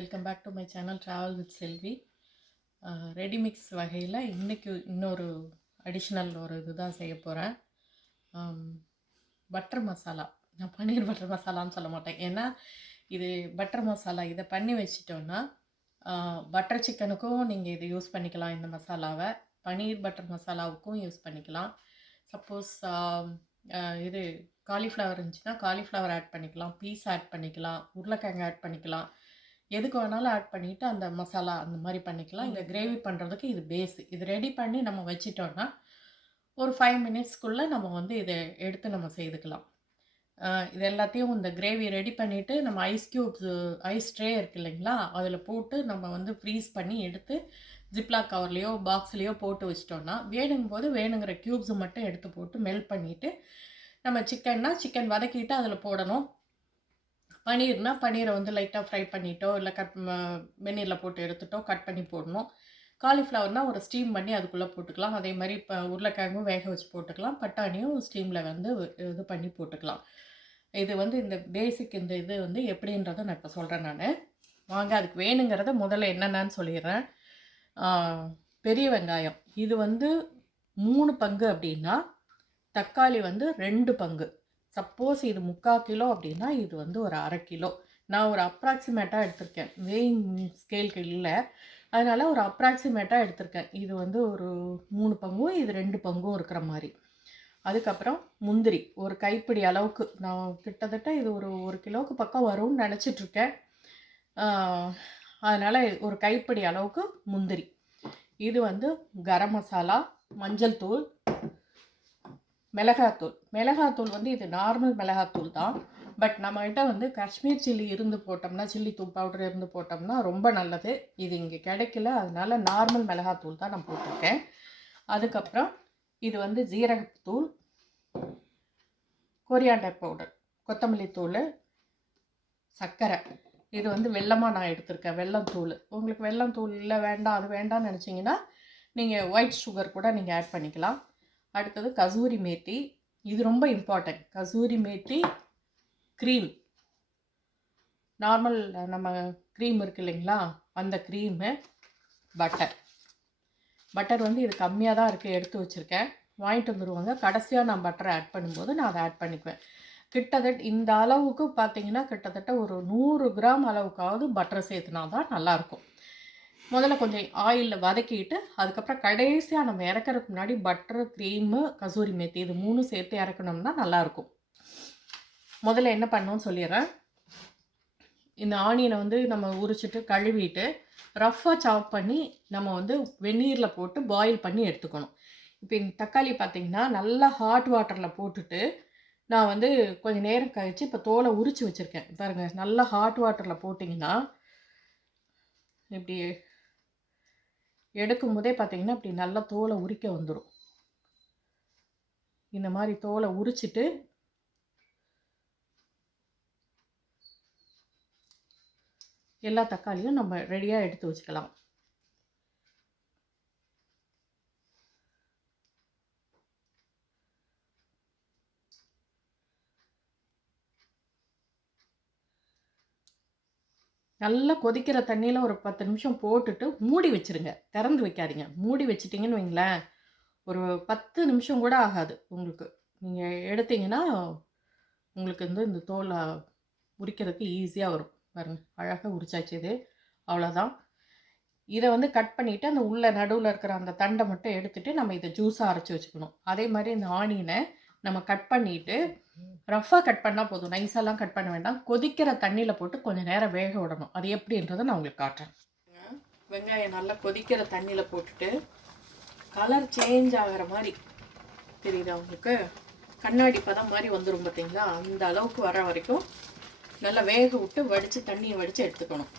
Welcome back to my channel travel with Selvi ready mix வகையில் இன்றைக்கி இன்னொரு additional ஒரு இதுதான் செய்ய போகிறேன் பட்டர் மசாலா நான் பன்னீர் பட்டர் மசாலான்னு சொல்ல மாட்டேன். ஏன்னா இது பட்டர் மசாலா இதை பண்ணி வச்சிட்டோன்னா பட்டர் சிக்கனுக்கும் நீங்கள் இதை யூஸ் பண்ணிக்கலாம் இந்த மசாலாவை பன்னீர் பட்டர் மசாலாவுக்கும் யூஸ் பண்ணிக்கலாம். சப்போஸ் இது காலிஃப்ளவர் இருந்துச்சுன்னா காலிஃப்ளவர் ஆட் பண்ணிக்கலாம். பீஸ் ஆட் பண்ணிக்கலாம். உருளைக்கிழங்கு ஆட் பண்ணிக்கலாம். எதுக்கு வேணாலும் ஆட் பண்ணிவிட்டு அந்த மசாலா அந்த மாதிரி பண்ணிக்கலாம். இந்த கிரேவி பண்ணுறதுக்கு இது பேஸ் இது ரெடி பண்ணி நம்ம வச்சிட்டோன்னா ஒரு ஃபைவ் மினிட்ஸ்க்குள்ளே நம்ம வந்து இதை எடுத்து நம்ம செய்துக்கலாம். இது எல்லாத்தையும் இந்த கிரேவி ரெடி பண்ணிவிட்டு நம்ம ஐஸ் க்யூப்ஸ் ஐஸ் ட்ரே இருக்கு இல்லைங்களா? அதில் போட்டு நம்ம வந்து ஃப்ரீஸ் பண்ணி எடுத்து ஜிப்லாக் கவர்லேயோ பாக்ஸ்லேயோ போட்டு வச்சிட்டோன்னா வேணுங்கும் போது வேணுங்கிற க்யூப்ஸை மட்டும் எடுத்து போட்டு மெல்ட் பண்ணிவிட்டு நம்ம சிக்கன்னா சிக்கன் வதக்கிட்டு அதில் போடணும். பன்னீர்னா பன்னீரை வந்து லைட்டாக ஃப்ரை பண்ணிட்டோ இல்லை கட் வெந்நீரில் போட்டு எடுத்துட்டோ கட் பண்ணி போடணும். காலிஃப்ளவர்னால் ஒரு ஸ்டீம் பண்ணி அதுக்குள்ளே போட்டுக்கலாம். அதே மாதிரி இப்போ உருளைக்கிழங்கும் வேக வச்சு போட்டுக்கலாம். பட்டாணியும் ஸ்டீமில் வந்து இது பண்ணி போட்டுக்கலாம். இது வந்து இந்த பேசிக் இந்த இது வந்து எப்படின்றத நான் இப்போ சொல்கிறேன் நான். வாங்க அதுக்கு வேணுங்கிறத முதல்ல என்னென்னு சொல்லிடுறேன். பெரிய வெங்காயம். இது வந்து மூணு பங்கு அப்படின்னா தக்காளி வந்து ரெண்டு பங்கு. சப்போஸ் இது முக்கால் கிலோ அப்படின்னா இது வந்து ஒரு அரை கிலோ. நான் ஒரு அப்ராக்சிமேட்டாக எடுத்திருக்கேன். வெயிங் ஸ்கேலுக்கு இல்லை. அதனால் ஒரு அப்ராக்சிமேட்டாக எடுத்திருக்கேன். இது வந்து ஒரு மூணு பங்கும் இது ரெண்டு பங்கும் இருக்கிற மாதிரி. அதுக்கப்புறம் முந்திரி ஒரு கைப்பிடி அளவுக்கு. நான் கிட்டத்தட்ட இது ஒரு ஒரு கிலோவுக்கு பக்கம் வரும்னு நினச்சிட்ருக்கேன். அதனால் ஒரு கைப்பிடி அளவுக்கு முந்திரி. இது வந்து கரம் மசாலா மஞ்சள் தூள் மிளகாத்தூள். மிளகாத்தூள் வந்து இது நார்மல் மிளகாத்தூள் தான். பட் நம்மகிட்ட வந்து காஷ்மீர் சில்லி இருந்து போட்டோம்னா சில்லி தூள் பவுடர் இருந்து போட்டோம்னா ரொம்ப நல்லது. இது இங்கே கிடைக்கல. அதனால நார்மல் மிளகாத்தூள் தான் நான் போட்டிருக்கேன். அதுக்கப்புறம் இது வந்து ஜீரகத்தூள் கொரியாண்டர் பவுடர் கொத்தமல்லி தூள் சர்க்கரை. இது வந்து வெல்லமாக நான் எடுத்திருக்கேன். வெல்லம் தூள். உங்களுக்கு வெல்லம் தூள் இல்லை வேண்டாம் அது வேண்டாம்னு நினச்சிங்கன்னா நீங்கள் ஒயிட் சுகர் கூட நீங்கள் ஆட் பண்ணிக்கலாம். அடுத்தது கசூரி மேத்தி. இது ரொம்ப important kasuri methi cream normal நம்ம க்ரீம் இருக்கு இல்லைங்களா? அந்த க்ரீமு பட்டர் பட்டர் வந்து இது கம்மியாக தான் இருக்குது எடுத்து வச்சுருக்கேன். வாங்கிட்டு வந்துடுவாங்க கடைசியாக நான் பட்டரை ஆட் பண்ணும்போது நான் அதை ஆட் பண்ணிக்குவேன். கிட்டத்தட்ட இந்த அளவுக்கு பார்த்தீங்கன்னா கிட்டத்தட்ட ஒரு நூறு கிராம் அளவுக்காவது பட்டர் சேர்த்துனா தான் நல்லாயிருக்கும் முதல்ல கொஞ்சம் ஆயிலில் வதக்கிட்டு அதுக்கப்புறம் கடைசியாக நம்ம இறக்குறதுக்கு முன்னாடி பட்டர் க்ரீமு கசூரி மேத்தி இது மூணும் சேர்த்து இறக்கணும்னா நல்லாயிருக்கும். முதல்ல என்ன பண்ணணும்னு சொல்லிடுறேன். இந்த ஆனியனை வந்து நம்ம உரிச்சிட்டு கழுவிட்டு ரஃப்பாக சாப் பண்ணி நம்ம வந்து வெந்நீரில் போட்டு பாயில் பண்ணி எடுத்துக்கணும். இப்போ இந்த தக்காளி பார்த்தீங்கன்னா நல்லா ஹாட் வாட்டரில் போட்டுட்டு நான் வந்து கொஞ்சம் நேரம் கழித்து இப்போ தோலை உரித்து வச்சுருக்கேன். பாருங்கள் நல்லா ஹாட் வாட்டரில் போட்டிங்கன்னா இப்படி எடுக்கும் போதே பார்த்தீங்கன்னா இப்படி நல்லா தோலை உரிக்க வந்துடும் இந்த மாதிரி தோலை உரிச்சிட்டு எல்லா தக்காளியும் நம்ம ரெடியாக எடுத்து வச்சுக்கலாம். நல்லா கொதிக்கிற தண்ணியில் ஒரு பத்து நிமிஷம் போட்டுட்டு மூடி வச்சிருங்க. திறந்து வைக்காதீங்க. மூடி வச்சிட்டிங்கன்னு வைங்களேன் ஒரு பத்து நிமிஷம் கூட ஆகாது உங்களுக்கு. நீங்கள் எடுத்தீங்கன்னா உங்களுக்கு வந்து இந்த தோலை உரிக்கிறதுக்கு ஈஸியாக வரும். பாருங்க அழகாக உரிச்சாச்சு இது. அவ்வளோதான் இதை வந்து கட் பண்ணிவிட்டு அந்த உள்ள நடுவில் இருக்கிற அந்த தண்டை மட்டும் எடுத்துகிட்டு நம்ம இதை ஜூஸாக அரைச்சி வச்சுக்கணும். அதே மாதிரி இந்த ஆனியனை நம்ம கட் பண்ணிவிட்டு ரஃப்பாக கட் பண்ணால் போதும். நைஸாலாம் கட் பண்ண வேண்டாம். கொதிக்கிற தண்ணியில் போட்டு கொஞ்சம் நேரம் வேக விடணும். அது எப்படின்றத நான் உங்களுக்கு காட்டுறேன். வெங்காயம் நல்லா கொதிக்கிற தண்ணியில் போட்டுட்டு கலர் சேஞ்ச் ஆகிற மாதிரி. தெரியுதா உங்களுக்கு? கண்ணாடி பதம் மாதிரி வந்துடும் பார்த்தீங்களா அந்த அளவுக்கு வர வரைக்கும் நல்லா வேக விட்டு வடித்து தண்ணியை வடித்து எடுத்துக்கணும்.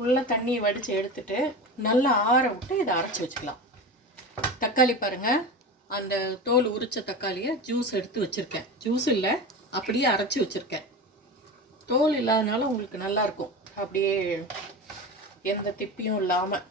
உள்ளே தண்ணியை வடித்து எடுத்துட்டு நல்லா ஆற விட்டு இதை அரைச்சி வச்சுக்கலாம். தக்காளி பாருங்கள் அந்த தோல் உரித்த தக்காளியை ஜூஸ் எடுத்து வச்சுருக்கேன். ஜூஸ் இல்லை அப்படியே அரைச்சி வச்சுருக்கேன். தோல் இல்லாதனால உங்களுக்கு நல்லாயிருக்கும் அப்படியே எந்த திப்பியும் இல்லாமல்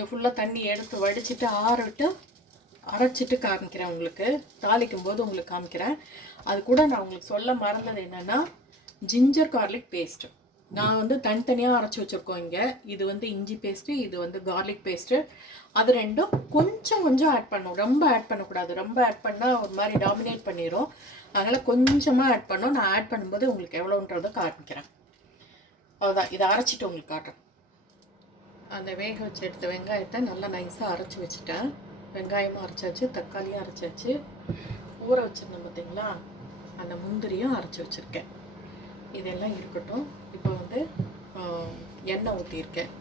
இந்த ஃபுல்லாக தண்ணி எடுத்து வடிச்சிட்டு ஆற விட்டு அரைச்சிட்டு காமிக்கிறேன் உங்களுக்கு. தாளிக்கும் போது உங்களுக்கு காமிக்கிறேன். அது கூட நான் உங்களுக்கு சொல்ல மறந்தது என்னென்னா ஜிஞ்சர் கார்லிக் பேஸ்ட்டு நான் வந்து தனித்தனியாக அரைச்சி வச்சுருக்கோம் இங்கே. இது வந்து இஞ்சி பேஸ்ட்டு இது வந்து கார்லிக் பேஸ்ட்டு அது ரெண்டும் கொஞ்சம் கொஞ்சம் ஆட் பண்ணும். ரொம்ப ஆட் பண்ணக்கூடாது. ரொம்ப ஆட் பண்ணால் ஒரு மாதிரி டாமினேட் பண்ணிடும் அதனால் கொஞ்சமாக ஆட் பண்ணோம். நான் ஆட் பண்ணும்போது உங்களுக்கு எவ்வளோன்றதை காமிக்கிறேன். அவ்வளோதான் இதை அரைச்சிட்டு உங்களுக்கு காட்டுறேன். அந்த வேக வச்சு எடுத்த வெங்காயத்தை நல்லா நைஸாக அரைச்சி வச்சுட்டேன். வெங்காயமும் அரைச்சாச்சு தக்காளியும் அரைச்சாச்சு ஊற வச்சுருந்தேன் பார்த்தீங்களா அந்த முந்திரியும் அரைச்சி வச்சுருக்கேன். இதெல்லாம் இருக்கட்டும். இப்போ வந்து எண்ணெய் ஊற்றியிருக்கேன்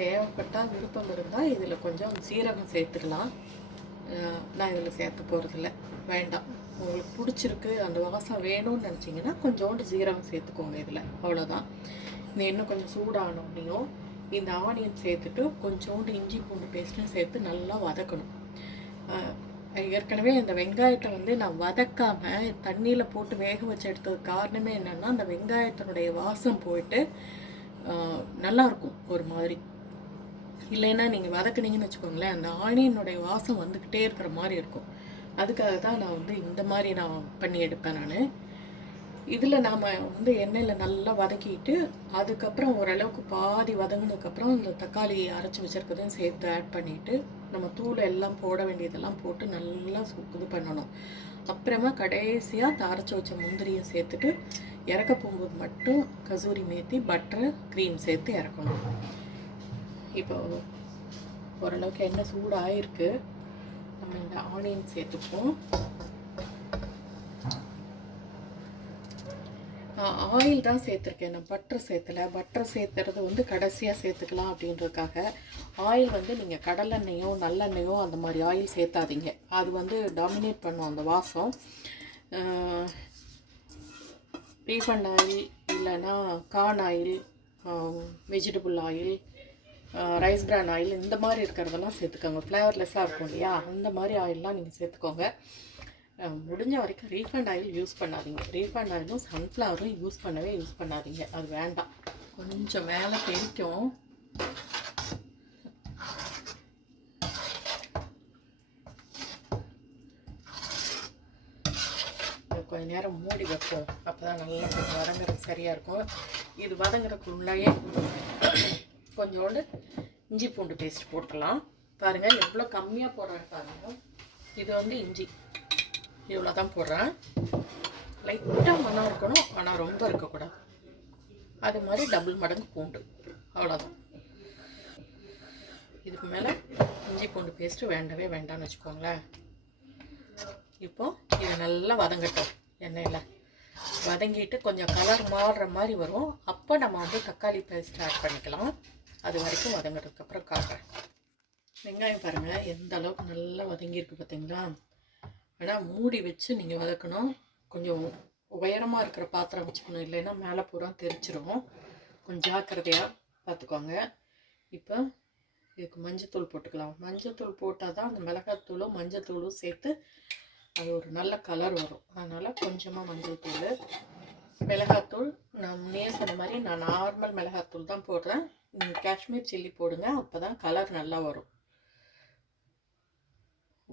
தேவைப்பட்டால் விருப்பம் இருந்தால் இதில் கொஞ்சம் சீரகம் சேர்த்துக்கலாம் நான் இதில் சேர்த்து போகிறதில்ல வேண்டாம். உங்களுக்கு பிடிச்சிருக்கு அந்த வாசம் வேணும்னு நினச்சிங்கன்னா கொஞ்சோண்டு சீரகம் சேர்த்துக்கோங்க இதில். அவ்வளோதான் இந்த இன்னும் கொஞ்சம் சூடானோடனையும் இந்த ஆனியன் சேர்த்துட்டு கொஞ்சோண்டு இஞ்சி பூண்டு பேஸ்ட்டும் சேர்த்து நல்லா வதக்கணும். ஏற்கனவே இந்த வெங்காயத்தை வந்து நான் வதக்காம தண்ணியில் போட்டு வேக வச்சு எடுத்ததுக்கு காரணமே என்னென்னா அந்த வெங்காயத்தினுடைய வாசம் போயிட்டு நல்லாயிருக்கும் ஒரு மாதிரி. இல்லைன்னா நீங்கள் வதக்குனீங்கன்னு வச்சுக்கோங்களேன் அந்த ஆனியனுடைய வாசம் வந்துக்கிட்டே இருக்கிற மாதிரி இருக்கும். அதுக்காக தான் நான் வந்து இந்த மாதிரி நான் பண்ணி எடுப்பேன் நான். இதில் நாம் வந்து எண்ணெயில் நல்லா வதக்கிட்டு அதுக்கப்புறம் ஓரளவுக்கு பாதி வதங்கினதுக்கப்புறம் இந்த தக்காளி அரைச்சி வச்சுருக்கதையும் சேர்த்து ஆட் பண்ணிவிட்டு நம்ம தூள் எல்லாம் போட வேண்டியதெல்லாம் போட்டு நல்லா இது பண்ணணும். அப்புறமா கடைசியாக இந்த அரைச்சி வச்ச முந்திரியும் சேர்த்துட்டு இறக்க போகும்போது மட்டும் கசூரி மேத்தி பட்டர் க்ரீம் சேர்த்து இறக்கணும். இப்போ ஓரளவுக்கு எண்ணெய் சூடாகிருக்கு நம்ம இந்த ஆனியன் சேர்த்துப்போம் ஆயில் தான் சேர்த்துருக்கேன். நான் பட்டர் சேர்த்தல. பட்டர் சேர்த்துறது வந்து கடைசியாக சேர்த்துக்கலாம் அப்படின்றதுக்காக ஆயில் வந்து நீங்கள் கடலெண்ணெயோ நல்லெண்ணெயோ அந்த மாதிரி ஆயில் சேர்த்தாதீங்க. அது வந்து டாமினேட் பண்ணும் அந்த வாசம். ரீஃபண்ட் ஆயில் இல்லைன்னா corn oil vegetable oil rice bran oil இந்த மாதிரி இருக்கிறதெல்லாம் சேர்த்துக்கோங்க. ஃப்ளேவர்லெஸ்ஸாக இருக்கும் இல்லையா? அந்த மாதிரி ஆயிலெலாம் நீங்கள் சேர்த்துக்கோங்க. முடிஞ்ச வரைக்கும் ரீஃபண்ட் ஆயில் யூஸ் பண்ணாதீங்க. ரீஃபண்ட் ஆயிலும் சன்ஃப்ளவரும் யூஸ் பண்ணவே யூஸ் பண்ணாதீங்க. அது வேண்டாம். கொஞ்சம் மேலே தெரிக்கும் இது கொஞ்ச நேரம் மூடி வைப்போம். அப்போ தான் நல்லா வதங்குறது சரியாக இருக்கும். இது வதங்குறதுக்குள்ளேயே கொஞ்சோண்டு இஞ்சி பூண்டு பேஸ்ட் போட்டுடலாம் பாருங்கள் எவ்வளோ கம்மியாக போடுறேன் பாருங்கள் இது வந்து இஞ்சி. இவ்வளோ தான் போடுறேன். லைட்டாக மனம் இருக்கணும் ஆனால் ரொம்ப இருக்கக்கூடாது. அது மாதிரி டபுள் மடங்கு பூண்டு. அவ்வளோதான் இதுக்கு மேலே இஞ்சி பூண்டு பேஸ்ட்டு வேண்டவே வேண்டாம்னு வச்சுக்கோங்களேன். இப்போது இது நல்லா வதங்கட்டும் எண்ணெயில். வதங்கிட்டு கொஞ்சம் கலர் மாறுற மாதிரி வரும். அப்போ நம்ம வந்து தக்காளி பேஸ்ட் ஆட் பண்ணிக்கலாம். அது வரைக்கும் வதங்குறதுக்கப்புறம் காட்டுறேன். வெங்காயம் பாருங்கள் எந்த அளவுக்கு நல்லா வதங்கியிருக்கு பார்த்தீங்களா ஆனால் மூடி வச்சு நீங்கள் வதக்கணும். கொஞ்சம் உயரமாக இருக்கிற பாத்திரம் வச்சுக்கணும். இல்லைன்னா மேலே பூரா தெரிச்சிடும் கொஞ்சம் ஜாக்கிரதையாக பார்த்துக்கோங்க இப்போ இதுக்கு மஞ்சத்தூள் போட்டுக்கலாம். மஞ்சத்தூள் போட்டால் தான் அந்த மிளகாத்தூளும் மஞ்சத்தூளும் சேர்த்து அது ஒரு நல்ல கலர் வரும். அதனால் கொஞ்சமாக மஞ்சள் தூள் மிளகாத்தூள் நான் முன்னே சொன்ன மாதிரி நான் நார்மல் மிளகாத்தூள் தான் போடுறேன். நீங்கள் காஷ்மீர் சில்லி போடுங்க. அப்போ தான் கலர் நல்லா வரும்.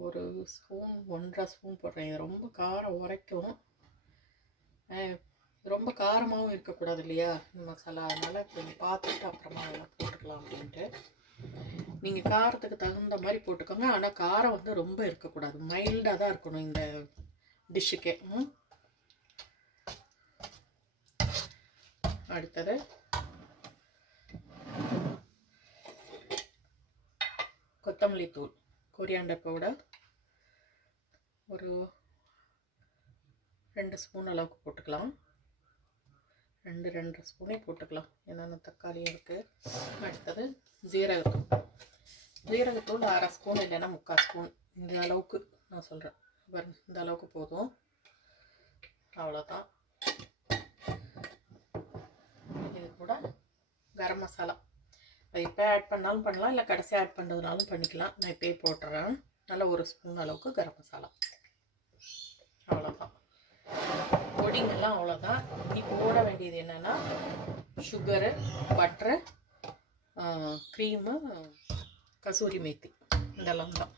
ஒரு ஸ்பூன் ஒன்றரை ஸ்பூன் போடுறேன். இது ரொம்ப காரம் உரைக்கும். ரொம்ப காரமாகவும் இருக்கக்கூடாது இல்லையா இந்த மசாலா? அதனால் கொஞ்சம் பார்த்துட்டு அப்புறமா அதெல்லாம் போட்டுக்கலாம் அப்படின்ட்டு. நீங்கள் காரத்துக்கு தகுந்த மாதிரி போட்டுக்கோங்க. ஆனால் காரம் வந்து ரொம்ப இருக்கக்கூடாது. மைல்டாக தான் இருக்கணும் இந்த டிஷ்ஷுக்கே ம். அடுத்தது. கொத்தமல்லி தூள் கொரியாண்டர் பவுடர். ஒரு ரெண்டு ஸ்பூன் அளவுக்கு போட்டுக்கலாம். ரெண்டு ரெண்டு ஸ்பூனே போட்டுக்கலாம். என்னென்ன தக்காளி இருக்குது அடுத்தது ஜீரகத்தூள். ஜீரகத்தூள் அரை ஸ்பூன் இல்லைன்னா முக்கால் ஸ்பூன். இந்த அளவுக்கு நான் சொல்கிறேன் பாருங்க இந்த அளவுக்கு போதும். அவ்வளோதான் இது கூட கரம் மசாலா. அது இப்போ ஆட் பண்ணாலும் பண்ணலாம் இல்லை கடைசியாக ஆட் பண்ணுறதுனாலும் பண்ணிக்கலாம். நான் இப்போயே போட்டுறேன். நல்ல ஒரு ஸ்பூன் அளவுக்கு கரம் மசாலா. அவ்வளோதான் பொடிங்கெல்லாம் அவ்வளோதான் இப்போ போட வேண்டியது என்னென்னா sugar butter cream kasuri methi. இதெல்லாம் தான்.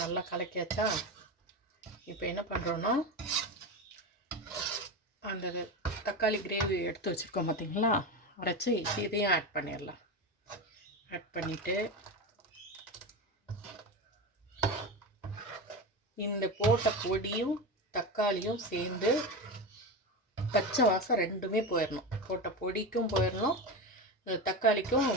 நல்லா கலக்கியாச்சா? இப்போ என்ன பண்ணுறோன்னா அந்த தக்காளி கிரேவி எடுத்து வச்சுருக்கோம் பார்த்தீங்களா அரைச்சி இதையும் ஆட் பண்ணிடலாம். ஆட் பண்ணிவிட்டு இந்த போட்ட பொடியும் தக்காளியும் சேர்ந்து பச்சை வாசம் ரெண்டுமே போயிடணும் போட்ட பொடிக்கும் போயிடணும் தக்காளிக்கும்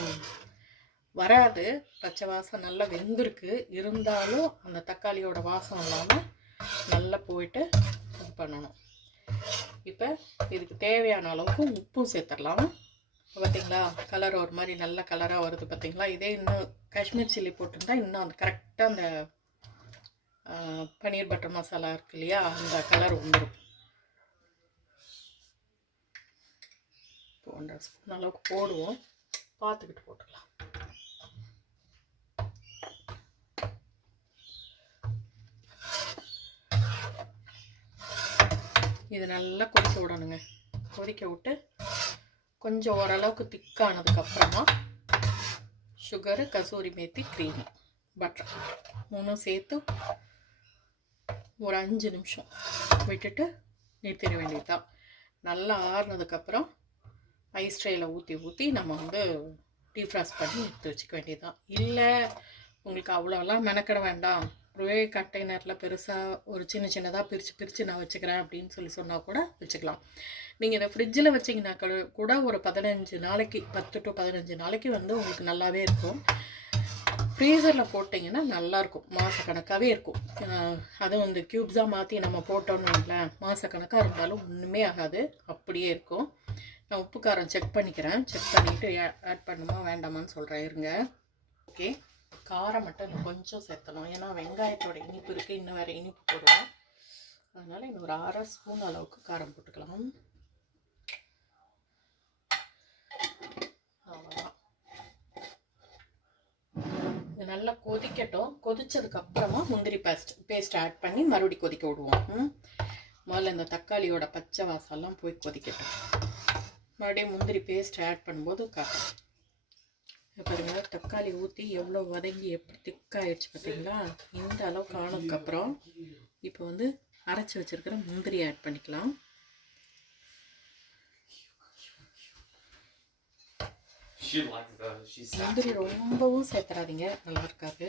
வராது. பச்சை வாசம் நல்லா வெந்திருக்கு. இருந்தாலும் அந்த தக்காளியோட வாசம் இல்லாமல் நல்லா போயிட்டு இது பண்ணணும். இப்போ இதுக்கு தேவையான அளவுக்கு உப்பும் சேர்த்துடலாம். பார்த்தீங்களா கலர் ஒரு மாதிரி நல்ல கலராக வருது பார்த்தீங்களா இதே இன்னும் காஷ்மீர் சில்லி போட்டிருந்தா இன்னும் அந்த கரெக்டாக அந்த பன்னீர் பட்டர் மசாலா இருக்கு இல்லையா அந்த கலர் வந்துடும் இப்போ ஒன்றரை ஸ்பூன் அளவுக்கு போடுவோம். பார்த்துக்கிட்டு போட்டுக்கலாம். இது நல்லா கொதிக்க விடணுங்க. கொதிக்க விட்டு கொஞ்சம் ஓரளவுக்கு திக்கானதுக்கப்புறமா sugar kasuri methi cream butter மூணும் சேர்த்து ஒரு அஞ்சு நிமிஷம் விட்டுட்டு நிறுத்திட வேண்டியதுதான். நல்லா ஆறுனதுக்கப்புறம் ஐஸ் ட்ரேயில் ஊற்றி ஊற்றி நம்ம வந்து டீஃப்ராஸ் பண்ணி எடுத்து வச்சுக்க வேண்டியதுதான். இல்லை உங்களுக்கு அவ்வளோலாம் மெனக்கிட வேண்டாம். ஒரே கண்டெய்னரில் பெருசாக ஒரு சின்ன சின்னதாக பிரித்து பிரித்து நான் வச்சுக்கிறேன் அப்படின்னு சொல்லி சொன்னால் கூட வச்சுக்கலாம். நீங்கள் இதை ஃப்ரிட்ஜில் வச்சிங்கன்னா கூட- கூட ஒரு பதினஞ்சு நாளைக்கு பத்து டு பதினஞ்சு நாளைக்கு வந்து உங்களுக்கு நல்லாவே இருக்கும். ஃப்ரீசரில் போட்டிங்கன்னா நல்லாயிருக்கும். மாதக்கணக்காகவே இருக்கும். அதுவும் இந்த க்யூப்ஸாக மாற்றி நம்ம போட்டோம்னு வைங்களேன் மாதக்கணக்காக இருந்தாலும் ஒன்றுமே ஆகாது. அப்படியே இருக்கும். நான் உப்பு காரம் செக் பண்ணிக்கிறேன். செக் பண்ணிவிட்டு ஆட் பண்ணுமா வேண்டாமான்னு சொல்கிறேன் இருங்க. ஓகே. காரம் மட்டும் கொஞ்சம் சேர்த்தணும். ஏன்னா வெங்காயத்தோட இனிப்பு இருக்குது இன்னும் வேறு இனிப்பு போடுவோம் அதனால் இன்னும் ஒரு அரை ஸ்பூன் அளவுக்கு காரம் போட்டுக்கலாம் அவ்வளோதான் இது நல்லா கொதிக்கட்டும். கொதிச்சதுக்கு அப்புறமா முந்திரி பேஸ்ட் பேஸ்ட் ஆட் பண்ணி மறுபடி கொதிக்க விடுவோம். முதல்ல இந்த தக்காளியோட பச்சை வாசம்லாம் போய் கொதிக்கட்டும். மறுபடியும் முந்திரி பேஸ்ட் ஆட் பண்ணும்போது காட்டும் பாருங்க தக்காளி ஊற்றி எவ்வளோ வதங்கி எப்படி திக்காயிடுச்சு பார்த்தீங்களா? இந்த அளவுக்கு ஆனதுக்கப்புறம் இப்போ வந்து அரைச்சி வச்சிருக்கிற முந்திரி ஆட் பண்ணிக்கலாம். முந்திரி ரொம்பவும் சேர்த்துறாதீங்க நல்லா இருக்காது.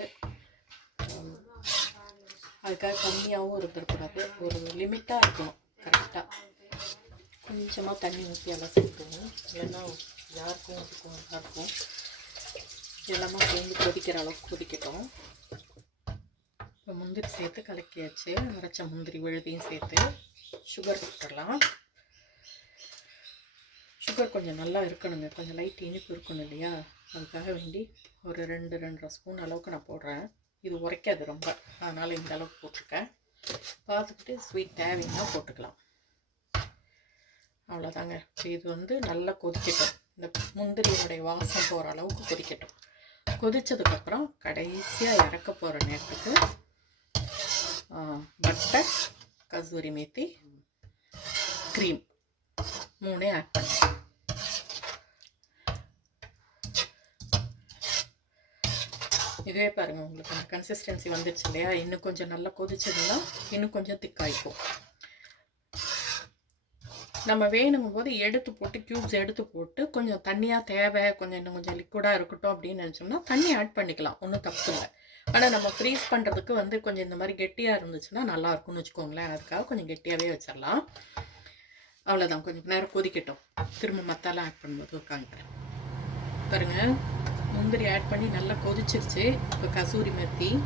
அதுக்காக கம்மியாகவும் இருந்துடக்கூடாது ஒரு லிமிட்டாக இருக்கணும். கரெக்டாக கொஞ்சமாக தண்ணி ஊற்றி எல்லாம் சேர்த்துவோம் இல்லைன்னா யாருக்கும் அதுக்கும் நல்லா இருக்கும். எல்லாமே சேர்ந்து கொதிக்கிற அளவுக்கு கொதிக்கட்டும். இப்போ முந்திரி சேர்த்து கலக்கியாச்சு. அரைச்ச முந்திரி விழுதியும் சேர்த்து சுகர் போட்டுடலாம். சுகர் கொஞ்சம் நல்லா இருக்கணுங்க. கொஞ்சம் லைட் இனிப்பு இருக்கணும் இல்லையா? அதுக்காக வேண்டி ஒரு ரெண்டு ரெண்டரை ஸ்பூன் அளவுக்கு நான் போடுறேன். இது உரைக்காது ரொம்ப. அதனால் இந்த அளவுக்கு போட்டிருக்கேன். பார்த்துக்கிட்டு ஸ்வீட் தேவைன்னா போட்டுக்கலாம். அவ்வளோதாங்க. இது வந்து நல்லா கொதிக்கட்டும். இந்த முந்திரியோடைய வாசம் போகிற அளவுக்கு கொதிக்கட்டும். கொதித்ததுக்கப்புறம் கடைசியாக இறக்க போகிற நேரத்துக்கு பட்டர் கசூரி மேத்தி க்ரீம் மூணே ஆட் பண்ணேன் இதுவே பாருங்கள் உங்களுக்கு அந்த கன்சிஸ்டன்சி வந்துடுச்சு இல்லையா? இன்னும் கொஞ்சம் நல்லா கொதிச்சதுன்னா இன்னும் கொஞ்சம் திக்காய்க்கும். நம்ம வேணுங்கும் போது எடுத்து போட்டு க்யூப்ஸ் எடுத்து போட்டு கொஞ்சம் தண்ணியாக தேவை கொஞ்சம் இன்னும் கொஞ்சம் லிக்விடாக இருக்கட்டும் அப்படின்னு நினச்சோம்னா தண்ணி ஆட் பண்ணிக்கலாம் ஒன்றும் தப்பு இல்லை. ஆனால் நம்ம ஃப்ரீஸ் பண்ணுறதுக்கு வந்து கொஞ்சம் இந்த மாதிரி கெட்டியாக இருந்துச்சுன்னா நல்லா இருக்கும்னு வச்சுக்கோங்களேன். அதுக்காக கொஞ்சம் கெட்டியாகவே வச்சிடலாம். அவ்வளோதான் கொஞ்சம் நேரம் கொதிக்கட்டும். திரும்ப மத்தாலாம் ஆட் பண்ணும்போது காமிக்கிறேன் பாருங்க. முந்திரி ஆட் பண்ணி நல்லா கொதிச்சிருச்சு. இப்போ கசூரி மெத்தி.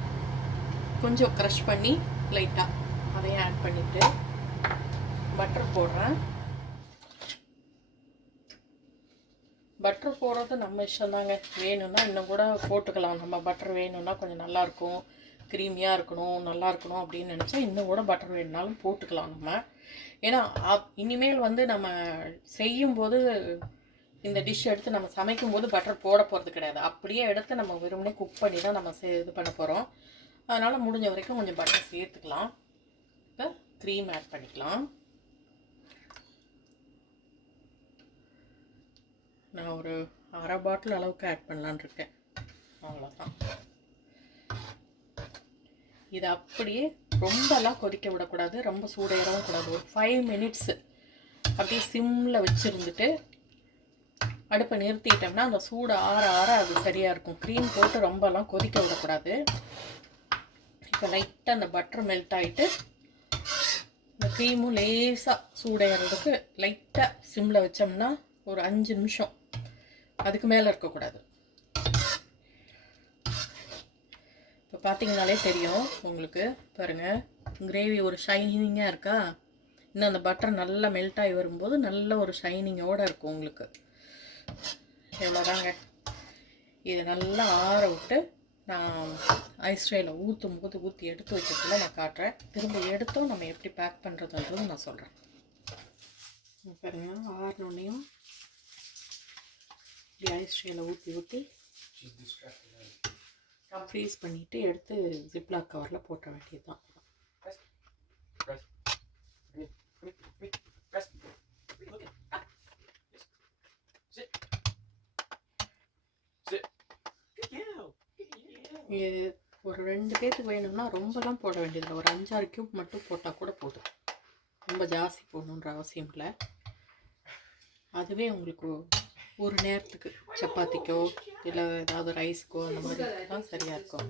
கொஞ்சம் க்ரஷ் பண்ணி லைட்டாக அதையும் ஆட் பண்ணிவிட்டு பட்டர் போடுறேன். பட்டர் போடுறது நம்ம இஷ்டம்தாங்க வேணும்னா இன்னும் கூட போட்டுக்கலாம். நம்ம பட்டர் வேணும்னா கொஞ்சம் நல்லாயிருக்கும் க்ரீமியாக இருக்கணும் நல்லா இருக்கணும் அப்படின்னு நினச்சா இன்னும் கூட பட்டர் வேணுனாலும் போட்டுக்கலாம் நம்ம. ஏன்னா அப்- இனிமேல் வந்து நம்ம செய்யும்போது இந்த டிஷ் எடுத்து நம்ம சமைக்கும் போது பட்டர் போட போகிறது கிடையாது. அப்படியே எடுத்து நம்ம வெறுமனே குக் பண்ணி தான் நம்ம சே இது பண்ண போகிறோம் அதனால் முடிஞ்ச வரைக்கும் கொஞ்சம் பட்டர் சேர்த்துக்கலாம். இப்போ க்ரீம் ஆட் பண்ணிக்கலாம். நான் ஒரு அரை பாட்டில் அளவுக்கு ஆட் பண்ணலான்னு இருக்கேன். அவ்வளோதான் இதை அப்படியே ரொம்பலாம் கொதிக்க விடக்கூடாது. ரொம்ப சூடேறவும் கூடாது. ஒரு ஃபைவ் மினிட்ஸு அப்படியே சிம்மில் வச்சுருந்துட்டு அடுப்பை நிறுத்திட்டோம்னா அந்த சூடு ஆற ஆற அது சரியாக இருக்கும். க்ரீம் போட்டு ரொம்பலாம் கொதிக்க விடக்கூடாது. இப்போ லைட்டாக அந்த பட்டர் மெல்ட் ஆகிட்டு இந்த க்ரீமும் லேசாக சூடேறதுக்கு லைட்டாக சிம்மில் வச்சோம்னா ஒரு அஞ்சு நிமிஷம் அதுக்கு மேலே இருக்கக்கூடாது. இப்போ பார்த்தீங்கனாலே தெரியும் உங்களுக்கு. பாருங்கள் கிரேவி ஒரு ஷைனிங்காக இருக்கா? இன்னும் அந்த பட்டர் நல்லா மெல்ட் ஆகி வரும்போது நல்ல ஒரு ஷைனிங்கோடு இருக்கும் உங்களுக்கு. எவ்வளோதாங்க இதை நல்லா ஆற விட்டு நான் ஐஸ் ட்ரேயில் ஊற்றும் போது ஊற்றி எடுத்து வைக்கிறதுல நான் காட்டுறேன் திரும்ப எடுத்தும் நம்ம எப்படி பேக் பண்ணுறதுன்றது நான் சொல்கிறேன் பாருங்க ஆறினோடனையும் இப்படி ஐஸ் ட்ரேயில் ஊற்றி ஊற்றி நான் ஃப்ரீஸ் பண்ணிவிட்டு எடுத்து ஜிப்லாக் கவரில் போட்ட வேண்டியது தான் Rest. ஒரு ரெண்டு பேர்த்துக்கு வேணும்னா ரொம்பலாம் போட வேண்டியதில்லை. ஒரு அஞ்சாறு கியூப் மட்டும் போட்டால் கூட போதும். ரொம்ப ஜாஸ்தி போடணுன்ற அவசியம் இல்லை. அதுவே உங்களுக்கு ஒரு நேரத்துக்கு சப்பாத்திக்கோ இல்லை ஏதாவது ரைஸ்க்கோ அந்த மாதிரி தான் சரியாக இருக்கும்.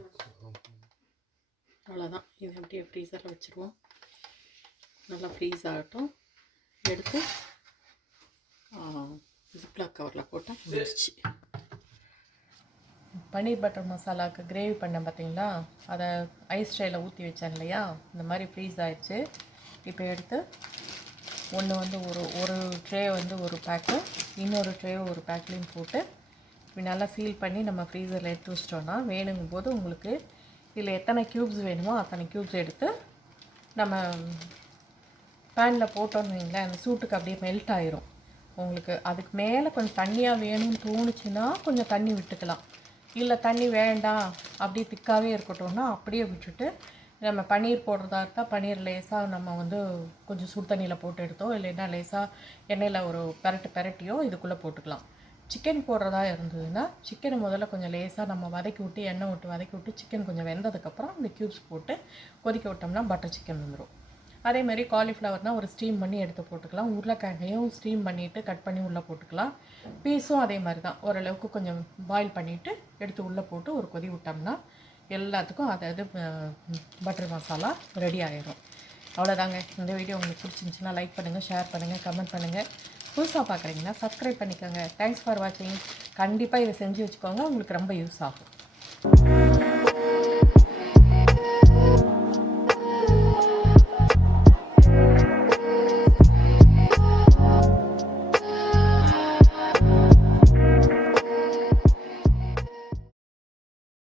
அவ்வளோதான் இது அப்படியே ஃப்ரீசரில் வச்சுருவோம். நல்லா ஃப்ரீஸ் ஆகட்டும். எடுத்து ஜிப்லாக் கவரில் போட்டால் முடிச்சு பன்னீர் பட்டர் மசாலாவுக்கு கிரேவி பண்ணேன் பார்த்தீங்களா? அதை ஐஸ் ட்ரேயில் ஊற்றி வச்சேன் இல்லையா? இந்த மாதிரி ஃப்ரீஸ் ஆகிடுச்சு இப்போ எடுத்து ஒன்று வந்து ஒரு ஒரு ட்ரே வந்து ஒரு பேக்கு இன்னொரு ட்ரே ஒரு பேக்லேயும் போட்டு இப்படி நல்லா சீல் பண்ணி நம்ம ஃப்ரீசரில் எடுத்து வச்சிட்டோன்னா வேணுங்கும் போது உங்களுக்கு இதில் எத்தனை க்யூப்ஸ் வேணுமோ அத்தனை க்யூப்ஸ் எடுத்து நம்ம பேனில் போட்டோன்னு வைங்களேன் அந்த சூட்டுக்கு அப்படியே மெல்ட் ஆயிரும். உங்களுக்கு அதுக்கு மேலே கொஞ்சம் தண்ணியாக வேணும்னு தோணுச்சுன்னா கொஞ்சம் தண்ணி விட்டுக்கலாம். இல்லை தண்ணி வேண்டாம். அப்படியே திக்காகவே இருக்கட்டும்னா அப்படியே விட்டுட்டு நம்ம பன்னீர் போடுறதா இருந்தால் பன்னீர் லேசாக நம்ம வந்து கொஞ்சம் சுடு தண்ணியில் போட்டு எடுத்தோ இல்லைன்னா லேசாக எண்ணெயில் ஒரு பெரட்டு பெரட்டியோ இதுக்குள்ளே போட்டுக்கலாம். சிக்கன் போடுறதா இருந்ததுன்னா சிக்கனை முதல்ல கொஞ்சம் லேசாக நம்ம வதக்கி விட்டு எண்ணெய் விட்டு வதக்கி விட்டு சிக்கன் கொஞ்சம் வெந்ததுக்கப்புறம் இந்த க்யூப்ஸ் போட்டு கொதிக்க விட்டோம்னா பட்டர் சிக்கன் வந்துடும் அதே மாதிரி காலிஃப்ளவர்னால் ஒரு ஸ்டீம் பண்ணி எடுத்து போட்டுக்கலாம். உருளைக்கிழங்கையும் ஸ்டீம் பண்ணிவிட்டு கட் பண்ணி உள்ளே போட்டுக்கலாம். பீஸும் அதே மாதிரி தான். ஓரளவுக்கு கொஞ்சம் பாயில் பண்ணிவிட்டு எடுத்து உள்ளே போட்டு ஒரு கொதி விட்டோம்னா எல்லாத்துக்கும் அதாவது பட்டர் மசாலா ரெடி ஆகிடும் அவ்வளோதாங்க இந்த வீடியோ உங்களுக்கு பிடிச்சிருந்துச்சுன்னா லைக் பண்ணுங்கள் ஷேர் பண்ணுங்கள் கமெண்ட் பண்ணுங்கள் புதுசாக பார்க்குறீங்கன்னா சப்ஸ்கிரைப் பண்ணிக்கோங்க. தேங்க்ஸ் ஃபார் வாட்சிங் கண்டிப்பாக இதை செஞ்சு வச்சுக்கோங்க. உங்களுக்கு ரொம்ப யூஸ் ஆகும்.